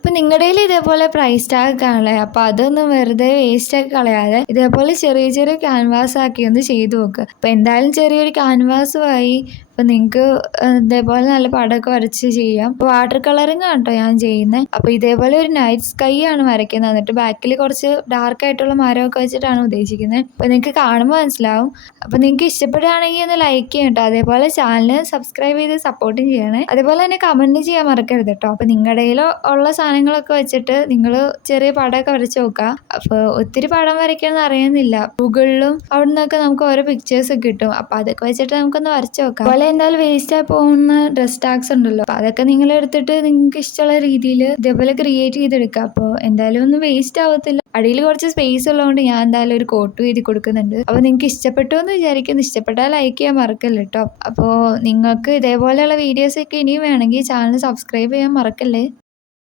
അപ്പോൾ നിങ്ങളുടെ കയ്യിൽ ഇതേപോലെ പ്രൈസ് ടാഗ് കാണല്ലേ, അപ്പോൾ അതൊന്നും വെറുതെ വേസ്റ്റ് ആക്കി കളയാതെ ഇതേപോലെ ചെറിയ ചെറിയ ക്യാൻവാസ് ആക്കി ഒന്ന് ചെയ്തു നോക്കുക. അപ്പോൾ എന്തായാലും ചെറിയൊരു ക്യാൻവാസുമായി അപ്പോൾ നിങ്ങൾക്ക് ഇതേപോലെ നല്ല പടമൊക്കെ വരച്ച് ചെയ്യാം. അപ്പോൾ വാട്ടർ കളറിങ് ആണ് കേട്ടോ ഞാൻ ചെയ്യുന്നത്. അപ്പോൾ ഇതേപോലെ ഒരു നൈറ്റ് സ്കൈ ആണ് വരയ്ക്കുന്നത്. എന്നിട്ട് ബാക്കിൽ കുറച്ച് ഡാർക്ക് ആയിട്ടുള്ള മരമൊക്കെ വെച്ചിട്ടാണ് ഉദ്ദേശിക്കുന്നത്. അപ്പോൾ നിങ്ങൾക്ക് കാണുമ്പോൾ മനസ്സിലാവും. അപ്പോൾ നിങ്ങൾക്ക് ഇഷ്ടപ്പെടുകയാണെങ്കിൽ ഒന്ന് ലൈക്ക് ചെയ്യണം കേട്ടോ. അതേപോലെ ചാനൽ സബ്സ്ക്രൈബ് ചെയ്ത് സപ്പോർട്ടും ചെയ്യണേ. അതേപോലെ തന്നെ കമൻറ്റ് ചെയ്യാൻ മറക്കരുത് കേട്ടോ. അപ്പോൾ നിങ്ങളുടെ കയ്യിൽ ഉള്ള സാധനങ്ങളൊക്കെ വെച്ചിട്ട് നിങ്ങൾ ചെറിയ പടമൊക്കെ വരച്ച് നോക്കുക. അപ്പോൾ ഒത്തിരി പടം വരയ്ക്കണമെന്ന് അറിയുന്നില്ല. ഗൂഗിളിലും അവിടെ നിന്നൊക്കെ നമുക്ക് ഓരോ പിക്ചേഴ്സ് കിട്ടും. അപ്പോൾ അതൊക്കെ വെച്ചിട്ട് നമുക്കൊന്ന് വരച്ച് നോക്കാം. അതുപോലെ എന്തായാലും വേസ്റ്റായി പോകുന്ന ഡ്രസ് ടാഗ്സ് ഉണ്ടല്ലോ, അപ്പോൾ അതൊക്കെ നിങ്ങൾ എടുത്തിട്ട് നിങ്ങൾക്ക് ഇഷ്ടമുള്ള രീതിയിൽ ഇതേപോലെ ക്രിയേറ്റ് ചെയ്തെടുക്കുക. അപ്പോൾ എന്തായാലും ഒന്നും വേസ്റ്റ് ആവത്തില്ല. അടിയിൽ കുറച്ച് സ്പേസ് ഉള്ളതുകൊണ്ട് ഞാൻ എന്തായാലും ഒരു കോട്ടും എഴുതി കൊടുക്കുന്നുണ്ട്. അപ്പോൾ നിങ്ങൾക്ക് ഇഷ്ടപ്പെട്ടു എന്ന് വിചാരിക്കുന്നു. ഇഷ്ടപ്പെട്ടാൽ ലൈക്ക് ചെയ്യാൻ മറക്കല്ലേ കേട്ടോ. അപ്പോൾ നിങ്ങൾക്ക് ഇതേപോലെയുള്ള വീഡിയോസൊക്കെ ഇനിയും വേണമെങ്കിൽ ചാനൽ സബ്സ്ക്രൈബ് ചെയ്യാൻ മറക്കല്ലേ.